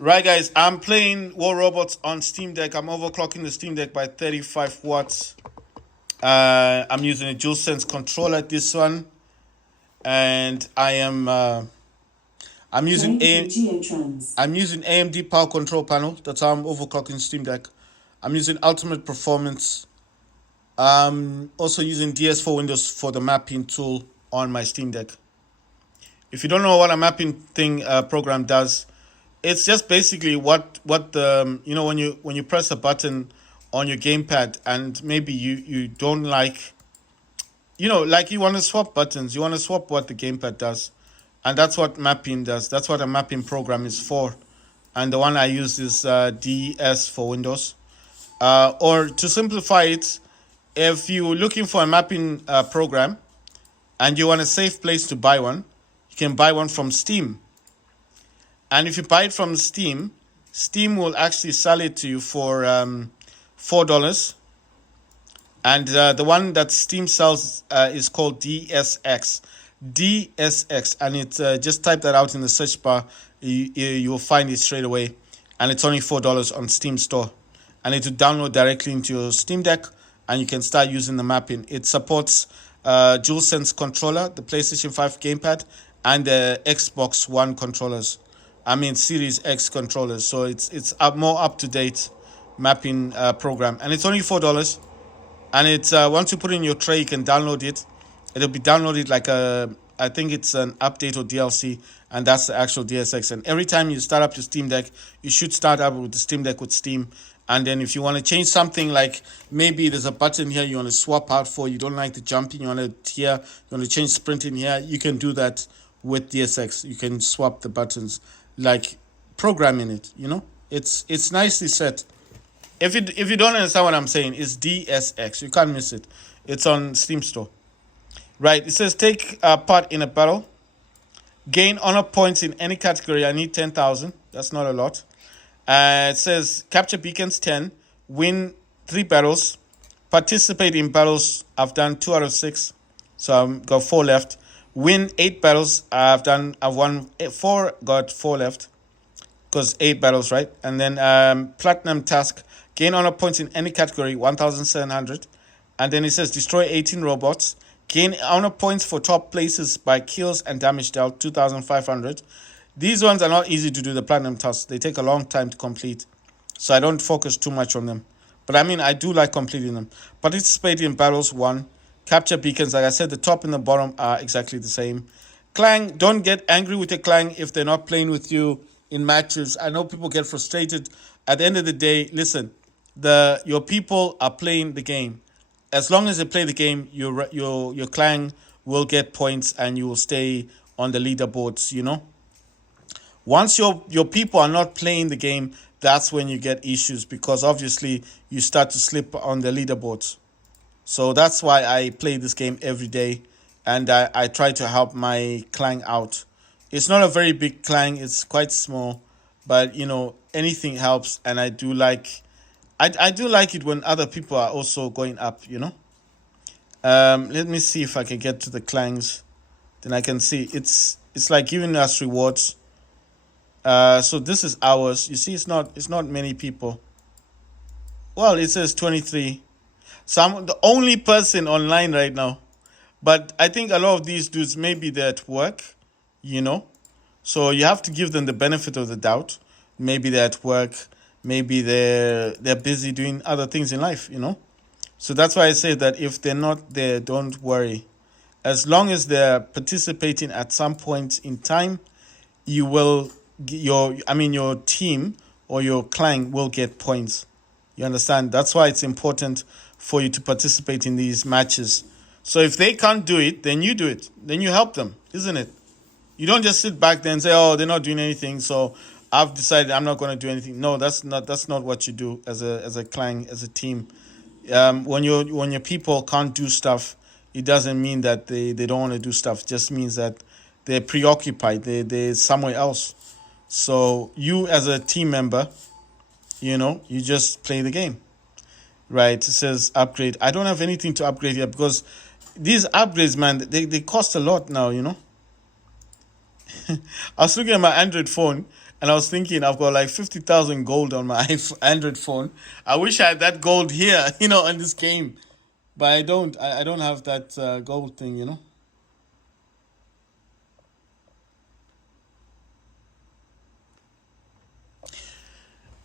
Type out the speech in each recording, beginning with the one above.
Right, guys, I'm playing War Robots on Steam Deck. I'm overclocking the Steam Deck by 35 watts. I'm using a DualSense controller, this one, and I'm using I'm using AMD Power Control Panel. That's how I'm overclocking Steam Deck. I'm using Ultimate Performance. Also using DS4 Windows for the mapping tool on my Steam Deck. If you don't know what a mapping thing program does, it's just basically what the when you press a button on your gamepad and maybe you don't like, like, you want to swap buttons, you want to swap what the gamepad does, and that's what mapping does. That's what a mapping program is for. And the one I use is DS for Windows. Or to simplify it, if you're looking for a mapping program and you want a safe place to buy one, you can buy one from Steam. And if you buy it from Steam, Steam will actually sell it to you for $4. And the one that Steam sells is called DSX. DSX. And just type that out in the search bar. You will find it straight away. And it's only $4 on Steam Store. And it will download directly into your Steam Deck. And you can start using the mapping. It supports DualSense controller, the PlayStation 5 gamepad, and the Xbox One controllers. I mean Series X controllers. So it's more up to date mapping program, and it's only $4. And it's once you put it in your tray, you can download it. It'll be downloaded like I think it's an update or DLC, and that's the actual DSX. And every time you start up your Steam Deck, you should start up with the Steam Deck with Steam. And then if you want to change something, like maybe there's a button here you want to swap out for, you don't like the jumping, you want to change sprinting here, you can do that with DSX. You can swap the buttons, like programming it. It's nicely set. If you don't understand what I'm saying, it's DSX. You can't miss it. It's on Steam Store. Right. It says take part in a battle. Gain honor points in any category. I need 10,000. That's not a lot. It says capture beacons 10. Win 3 battles. Participate in battles. I've done 2 out of 6. So I've got 4 left. Win 8 battles. I've won 4. Got 4 left. Because 8 battles, right? And then platinum task. Gain honor points in any category, 1,700. And then it says destroy 18 robots. Gain honor points for top places by kills and damage dealt, 2,500. These ones are not easy to do, the platinum tasks. They take a long time to complete. So I don't focus too much on them. But I mean, I do like completing them. Participate in battles, 1. Capture beacons, like I said, the top and the bottom are exactly the same. Clang, don't get angry with your clang if they're not playing with you in matches. I know people get frustrated. At the end of the day, listen, your people are playing the game. As long as they play the game, your clan will get points and you will stay on the leaderboards. Once your people are not playing the game, that's when you get issues, because obviously you start to slip on the leaderboards. So that's why I play this game every day, and I try to help my clan out. It's not a very big clan, it's quite small, but anything helps. And I do like it when other people are also going up. Let me see if I can get to the clans. Then I can see it's like giving us rewards. So this is ours. You see, it's not many people. Well, it says 23. So I'm the only person online right now. But I think a lot of these dudes, maybe they're at work. So you have to give them the benefit of the doubt. Maybe they're at work. Maybe they're busy doing other things in life. So that's why I say that if they're not there, don't worry. As long as they're participating at some point in time, you will your team or your clan will get points. You understand? That's why it's important for you to participate in these matches. So if they can't do it, then you do it. Then you help them, isn't it? You don't just sit back there and say, "Oh, they're not doing anything, so I've decided I'm not going to do anything." No, that's not what you do as a clan, as a team. When your people can't do stuff, it doesn't mean that they don't want to do stuff. It just means that they're preoccupied. They're somewhere else. So you as a team member, you just play the game. Right? It says upgrade. I don't have anything to upgrade here because these upgrades, man, they cost a lot now. I was looking at my Android phone And I was thinking, I've got like 50,000 gold on my Android phone. I wish I had that gold here, in this game. But I don't. I don't have that gold thing.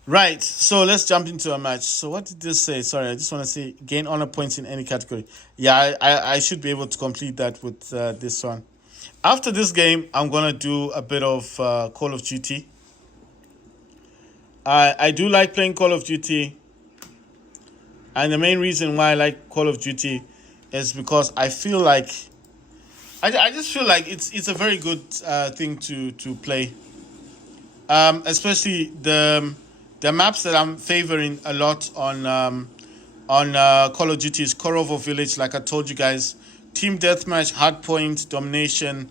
Right. So let's jump into a match. So what did this say? Sorry, I just want to say gain honor points in any category. Yeah, I should be able to complete that with this one. After this game, I'm gonna do a bit of Call of Duty. I do like playing Call of Duty, and the main reason why I like Call of Duty is because I just feel like it's a very good thing to play. Especially the maps that I'm favoring a lot on Call of Duty is Korovo Village, like I told you guys, team deathmatch, hardpoint, domination,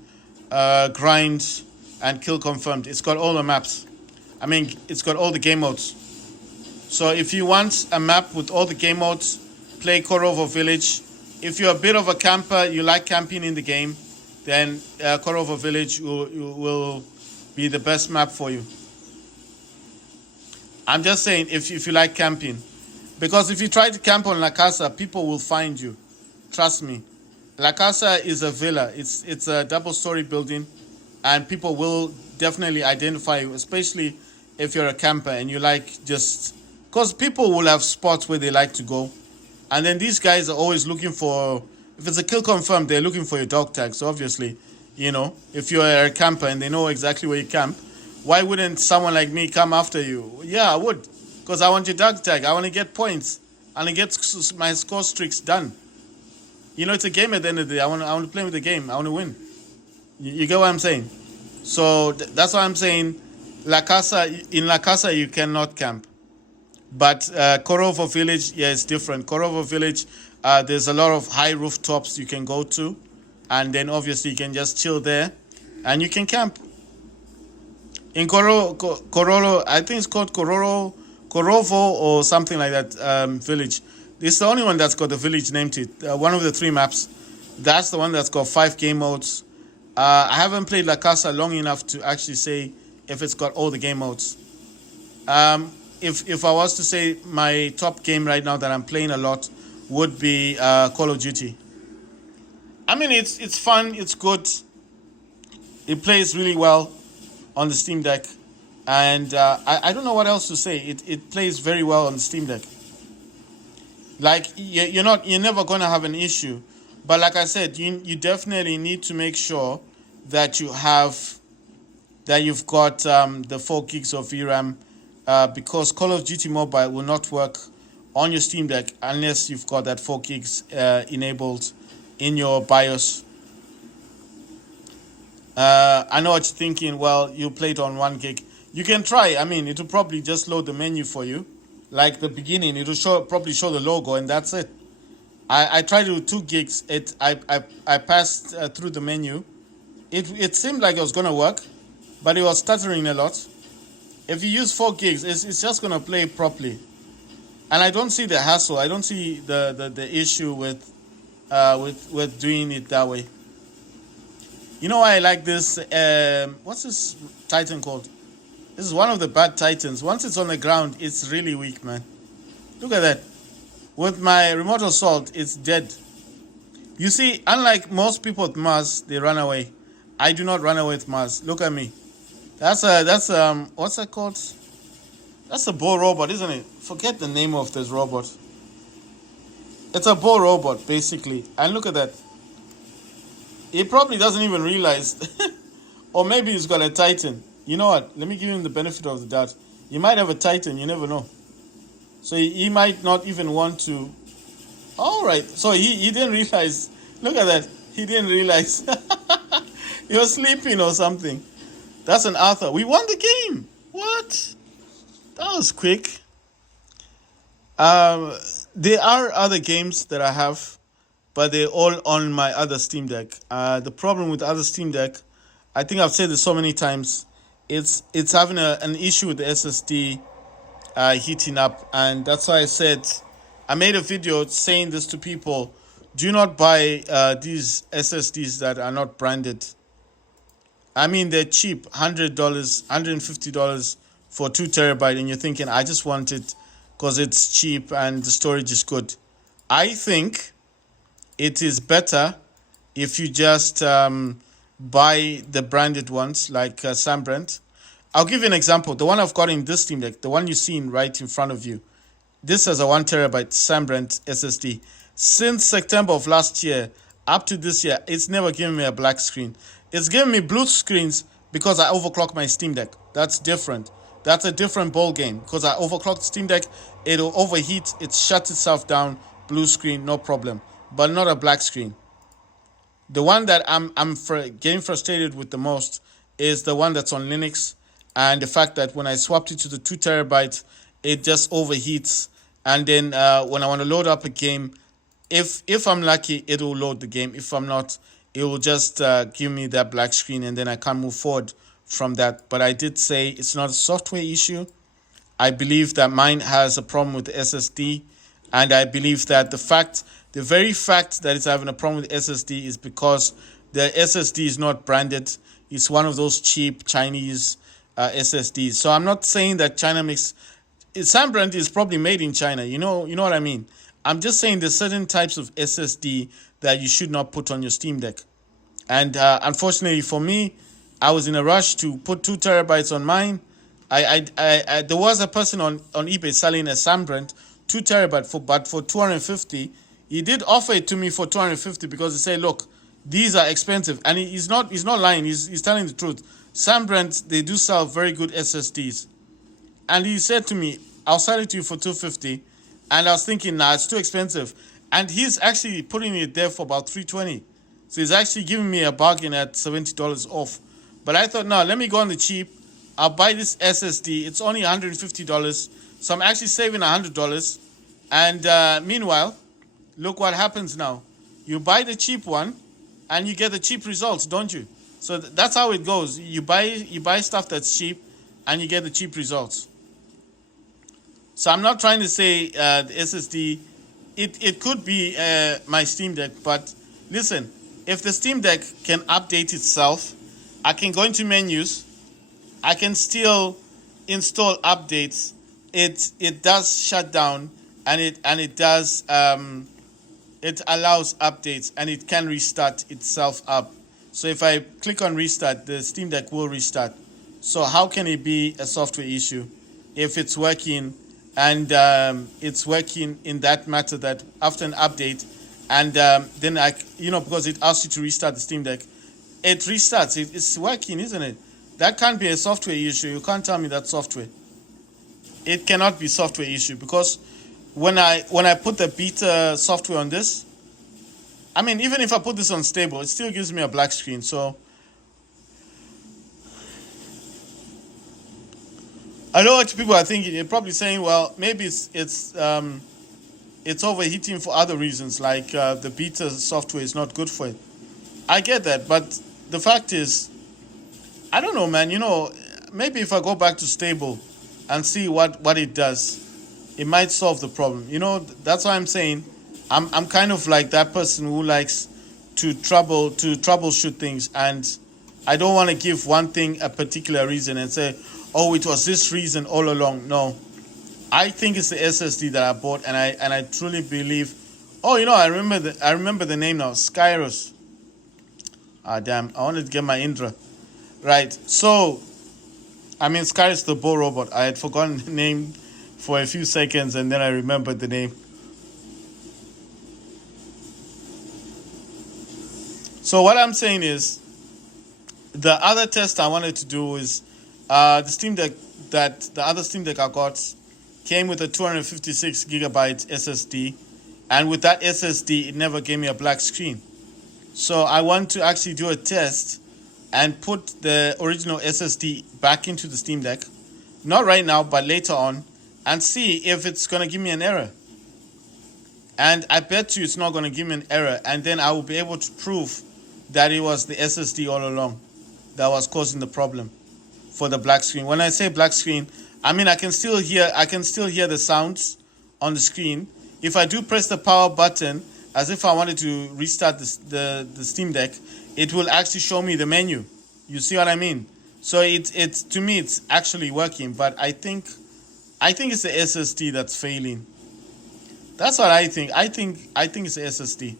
grind, and kill confirmed. It's got all the maps. I mean, it's got all the game modes. So if you want a map with all the game modes, play Korovo Village. If you're a bit of a camper, you like camping in the game, then Korovo Village will be the best map for you. I'm just saying, if you like camping. Because if you try to camp on La Casa, people will find you. Trust me. La Casa is a villa. It's a double-story building, and people will definitely identify you, especially if you're a camper and you like just... Because people will have spots where they like to go. And then these guys are always looking for... If it's a kill confirmed, they're looking for your dog tag. So obviously, if you're a camper and they know exactly where you camp, why wouldn't someone like me come after you? Yeah, I would. Because I want your dog tag. I want to get points. I want to get my score streaks done. It's a game at the end of the day. I want to play with the game. I want to win. You get what I'm saying? So that's why I'm saying in La Casa, you cannot camp. But Korovo Village, yeah, it's different. Korovo Village, there's a lot of high rooftops you can go to. And then obviously you can just chill there. And you can camp. In Kororo, I think it's called Korovo or something like that village. It's the only one that's got the village name to it. One of the 3 maps. That's the one that's got 5 game modes. I haven't played La Casa long enough to actually say if it's got all the game modes. If I was to say my top game right now that I'm playing a lot would be Call of Duty. I mean, it's fun, it's good. It plays really well on the Steam Deck. And I don't know what else to say. It plays very well on the Steam Deck. Like, you're never going to have an issue. But like I said, you definitely need to make sure that you've got the 4 gigs of VRAM, because Call of Duty Mobile will not work on your Steam Deck unless you've got that 4 gigs enabled in your BIOS. I know what you're thinking. Well, you play it on 1 gig. You can try. I mean, it will probably just load the menu for you. Like the beginning, it will probably show the logo, and that's it. I tried to do 2 gigs. I passed through the menu. It seemed like it was gonna work, but it was stuttering a lot. If you use 4 gigs, it's just gonna play properly. And I don't see the hassle. I don't see the issue with doing it that way. You know why I like this? What's this Titan called? This is one of the bad Titans. Once it's on the ground, it's really weak, man. Look at that. With my remote assault, it's dead. You see, unlike most people with Mars, they run away. I do not run away with Mars. Look at me. That's what's that called? That's a bow robot, isn't it? Forget the name of this robot. It's a bow robot, basically. And look at that. He probably doesn't even realize. Or maybe he's got a Titan. You know what? Let me give him the benefit of the doubt. He might have a Titan, you never know. So he might not even want to. Alright, so he didn't realize. Look at that. He didn't realize. He was sleeping or something. That's an Arthur. We won the game. What? That was quick. There are other games that I have, but they're all on my other Steam Deck. The problem with the other Steam Deck, I think I've said this so many times, it's having an issue with the SSD heating up, and that's why I made a video saying this to people: do not buy these SSDs that are not branded. I mean, they're cheap, $100, $150 for 2 terabyte, and you're thinking, I just want it because it's cheap and the storage is good. I think it is better if you just buy the branded ones like Sam Brent. I'll give you an example. The one I've got in this Steam Deck, the one you've seen right in front of you, this has a 1 terabyte Sam Brent SSD. Since September of last year up to this year, it's never given me a black screen. It's given me blue screens because I overclock my Steam Deck. That's different. That's a different ball game because I overclock the Steam Deck. It'll overheat. It shuts itself down. Blue screen, no problem, but not a black screen. The one that getting frustrated with the most is the one that's on Linux, and the fact that when I swapped it to the 2 terabytes, it just overheats. And then when I want to load up a game, if I'm lucky, it will load the game. If I'm not, it will just give me that black screen, and then I can't move forward from that. But I did say it's not a software issue. I believe that mine has a problem with the SSD, and I believe that the very fact that it's having a problem with SSD is because the SSD is not branded. It's one of those cheap Chinese SSDs. So I'm not saying that China makes Sam brand is probably made in China. You know what I mean. I'm just saying there's certain types of SSD that you should not put on your Steam Deck. And unfortunately for me, I was in a rush to put 2 terabytes on mine. There was a person on eBay selling a Sam brand 2 terabyte for 250. He did offer it to me for 250 because he said, look, these are expensive, and he's not lying. He's telling the truth. Sam brands, they do sell very good SSDs, and he said to me, I'll sell it to you for 250. And I was thinking, nah, it's too expensive. And he's actually putting it there for about 320. So he's actually giving me a bargain at $70 off. But I thought, no, let me go on the cheap. I'll buy this SSD. It's only $150. So I'm actually saving $100. And meanwhile, look what happens now. You buy the cheap one and you get the cheap results, don't you? So that's how it goes. You buy stuff that's cheap and you get the cheap results. So I'm not trying to say the SSD, it could be my Steam Deck, but listen, if the Steam Deck can update itself, I can go into menus, I can still install updates. It does shut down, and it does it allows updates, and it can restart itself up. So if I click on restart, the Steam Deck will restart. So how can it be a software issue if it's working? And it's working in that matter that after an update, and then because it asks you to restart the Steam Deck, it restarts. It's working, isn't it? That can't be a software issue. You can't tell me that's software. It cannot be software issue because when I put the beta software on this, I mean, even if I put this on stable, it still gives me a black screen. So I know what people are thinking. They're probably saying, well, maybe it's overheating for other reasons, like the beta software is not good for it. I get that, but the fact is, I don't know, man. Maybe if I go back to stable and see what it does, it might solve the problem. That's why I'm saying I'm kind of like that person who likes to troubleshoot things, and I don't want to give one thing a particular reason and say, oh, it was this reason all along. No, I think it's the SSD that I bought, and I truly believe. Oh, I remember the name now, Skyros. Ah, damn! I wanted to get my Indra right. So, Skyros the Bo robot. I had forgotten the name for a few seconds, and then I remembered the name. So what I'm saying is, the other test I wanted to do is the Steam Deck the other Steam Deck I got came with a 256 gigabyte SSD, and with that SSD, it never gave me a black screen. So I want to actually do a test and put the original SSD back into the Steam Deck, not right now, but later on, and see if it's going to give me an error. And I bet you it's not going to give me an error, and then I will be able to prove that it was the SSD all along that was causing the problem for the black screen. When I say black screen, I can still hear the sounds on the screen. If I do press the power button, as if I wanted to restart the Steam Deck, it will actually show me the menu. You see what I mean? So it's to me it's actually working, but I think it's the SSD that's failing. That's what I think. I think it's the SSD.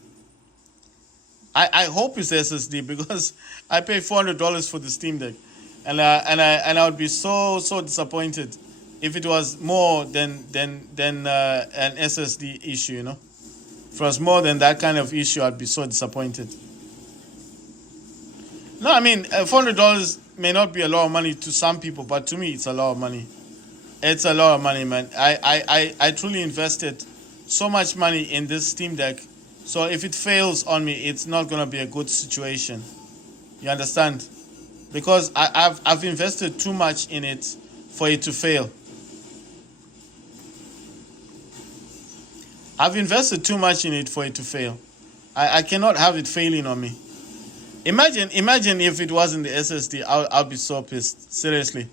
I hope it's SSD because I paid $400 for the Steam Deck, and I would be so disappointed if it was more than an SSD issue. If it was more than that kind of issue, I'd be so disappointed. No, I mean $400 may not be a lot of money to some people, but to me, it's a lot of money. It's a lot of money, man. I truly invested so much money in this Steam Deck. So if it fails on me, it's not gonna be a good situation. You understand? Because I've invested too much in it for it to fail. I've invested too much in it for it to fail. I cannot have it failing on me. Imagine if it wasn't the SSD, I'll be so pissed. Seriously.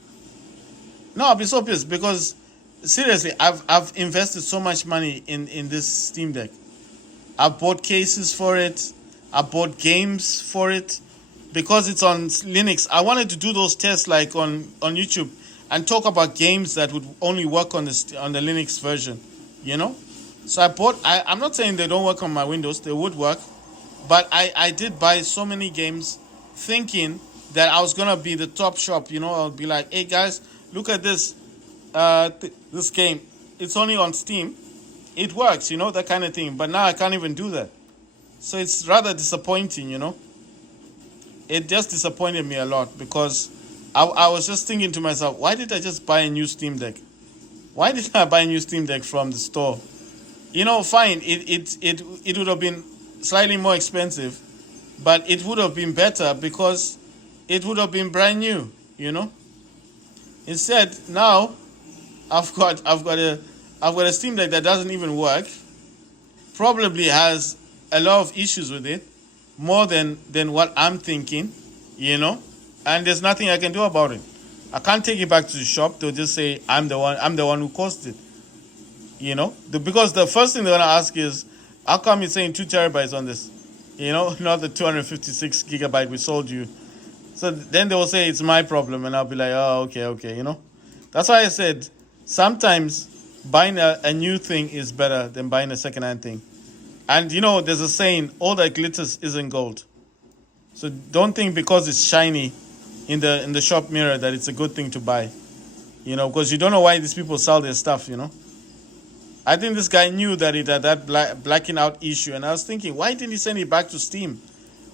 No, I'll be so pissed because seriously, I've invested so much money in this Steam Deck. I bought cases for it. I bought games for it because it's on Linux. I wanted to do those tests like on YouTube and talk about games that would only work on the Linux version. You know, so I'm not saying they don't work on my Windows. They would work, but I did buy so many games thinking that I was gonna be the top shop. I'll be like, hey guys, look at this this game. It's only on Steam. It works, that kind of thing. But now I can't even do that. So it's rather disappointing. It just disappointed me a lot because I was just thinking to myself, why did I just buy a new Steam Deck? Why did I buy a new Steam Deck from the store? Fine, it would have been slightly more expensive, but it would have been better because it would have been brand new. Instead, now I've got a Steam Deck that doesn't even work. Probably has a lot of issues with it, more than what I'm thinking, and there's nothing I can do about it. I can't take it back to the shop. They'll just say I'm the one who caused it. Because the first thing they're gonna ask is, how come you're saying 2 terabytes on this? Not the 256 gigabyte we sold you. So then they will say it's my problem, and I'll be like, oh, okay. That's why I said sometimes buying a new thing is better than buying a second-hand thing. And there's a saying, all that glitters isn't gold. So don't think because it's shiny in the shop mirror that it's a good thing to buy. Because you don't know why these people sell their stuff. I think this guy knew that it had that blacking out issue, and I was thinking, why didn't he send it back to Steam?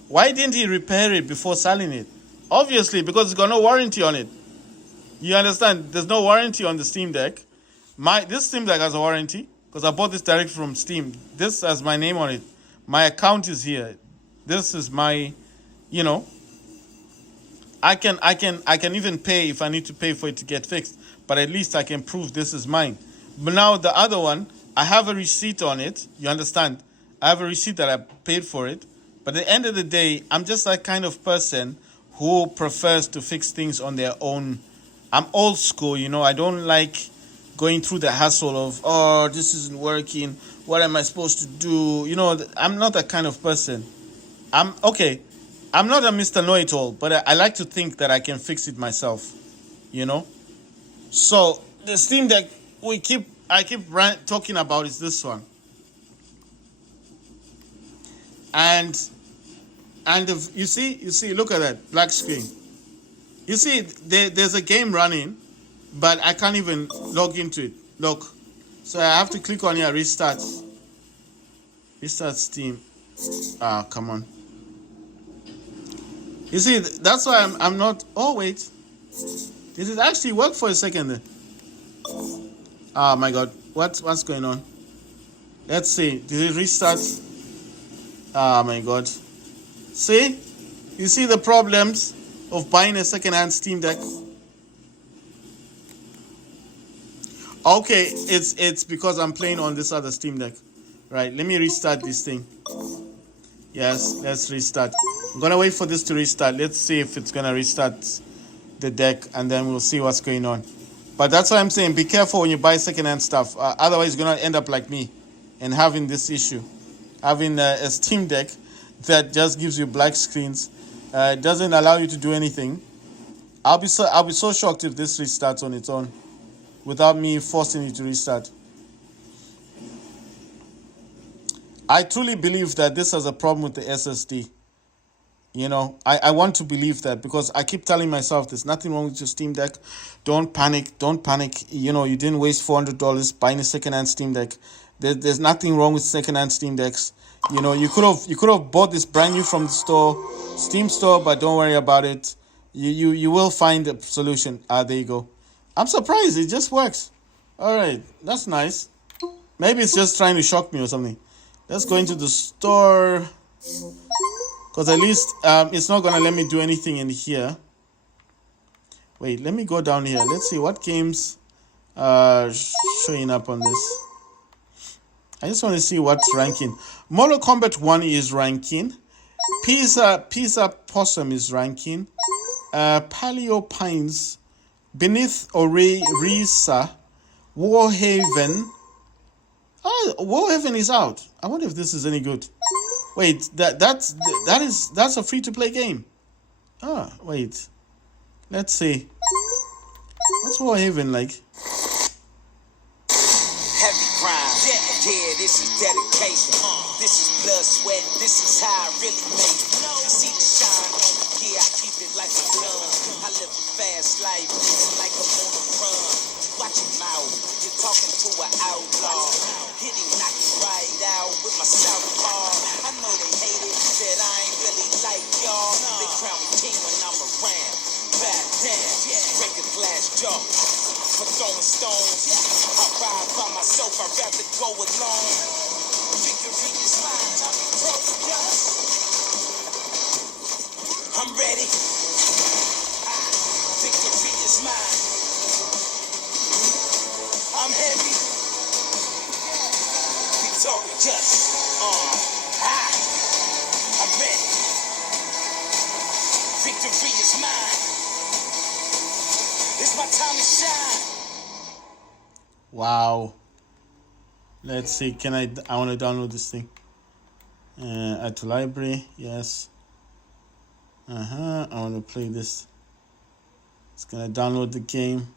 Why didn't he repair it before selling it? Obviously, because it's got no warranty on it. You understand? There's no warranty on the Steam Deck. This Steam Deck has a warranty because I bought this directly from Steam. This has my name on it. My account is here. This is my, I can even pay if I need to pay for it to get fixed. But at least I can prove this is mine. But now the other one, I have a receipt on it. You understand? I have a receipt that I paid for it. But at the end of the day, I'm just that kind of person who prefers to fix things on their own. I'm old school, I don't like going through the hassle of, oh, this isn't working. What am I supposed to do? I'm not that kind of person. I'm not a Mr. Know-it-all, but I like to think that I can fix it myself, So the Steam Deck I keep talking about is this one. And you see, look at that black screen. You see, there's a game running, but I can't even log into it. Look, so I have to click on here, restart Steam. Come on. You see, that's why I'm not. Oh wait, did it actually work for a second there? Oh my God, what's going on? Let's see. Did it restart? Oh my God. See? You see the problems of buying a second-hand Steam Deck? Okay, it's because I'm playing on this other Steam Deck. Right, let me restart this thing. Yes, let's restart. I'm gonna wait for this to restart. Let's see if it's gonna restart the deck, and then we'll see what's going on. But that's why I'm saying, be careful when you buy second-hand stuff. Otherwise, you're gonna end up like me and having this issue. Having a Steam Deck that just gives you black screens It doesn't allow you to do anything. I'll be so shocked if this restarts on its own without me forcing it to restart. I truly believe that this has a problem with the SSD. I want to believe that because I keep telling myself there's nothing wrong with your Steam Deck. Don't panic. Don't panic. You didn't waste $400 buying a secondhand Steam Deck. There's nothing wrong with secondhand Steam Decks. You could have bought this brand new from the store, Steam store, but don't worry about it. You will find a solution. There you go. I'm surprised it just works. All right, that's nice. Maybe it's just trying to shock me or something. Let's go into the store. Because at least it's not going to let me do anything in here. Wait, let me go down here. Let's see what games are showing up on this. I just want to see what's ranking. Mortal Kombat 1 is ranking. Pizza Possum is ranking. Paleo Pines. Beneath Orisa. Warhaven. Oh, Warhaven is out. I wonder if this is any good. Wait, that's a free-to-play game. Wait. Let's see. What's Warhaven like? Heavy grind. Yeah, this is dedication. This is blood, sweat. This is how I really make it. See the shine on me. Yeah, I keep it like a gun. I live a fast life, living like I'm on a run. Watch your mouth. You're talking to an outlaw. Hitting, knocking right out with my southpaw. I know they hate it, said I ain't really like y'all. They crown me king when I'm around. Back down, break a glass jaw. For throwing stones, I ride by myself, I'd rather go alone. Victory is mine, I'm victorious. I'm ready. Victory is mine. I'm heavy. Victorious. I'm ready. Victory is mine. It's my time to shine. Wow. Let's see. I want to download this thing. Add to library. Yes. I want to play this. It's going to download the game.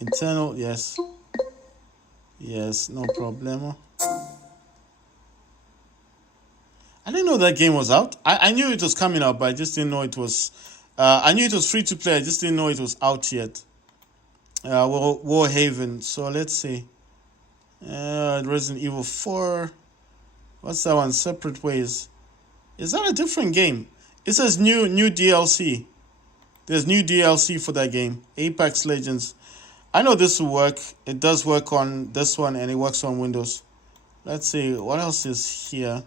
Internal. Yes. Yes. No problemo. I didn't know that game was out. I knew it was coming out, but I just didn't know it was... I knew it was free to play. I just didn't know it was out yet. Warhaven. So let's see. Resident Evil 4. What's that one? Separate Ways. Is that a different game? It says new DLC. There's new DLC for that game. Apex Legends. I know this will work. It does work on this one and it works on Windows. Let's see. What else is here?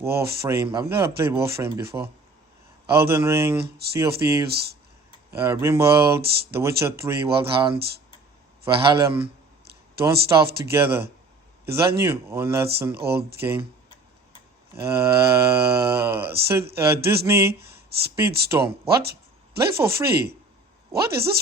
Warframe. I've never played Warframe before. Elden Ring, Sea of Thieves, RimWorld, The Witcher 3, Wild Hunt, Valhalla, Don't Starve Together. Is that new? Or that's an old game? Disney Speedstorm. What? Play for free. What is this?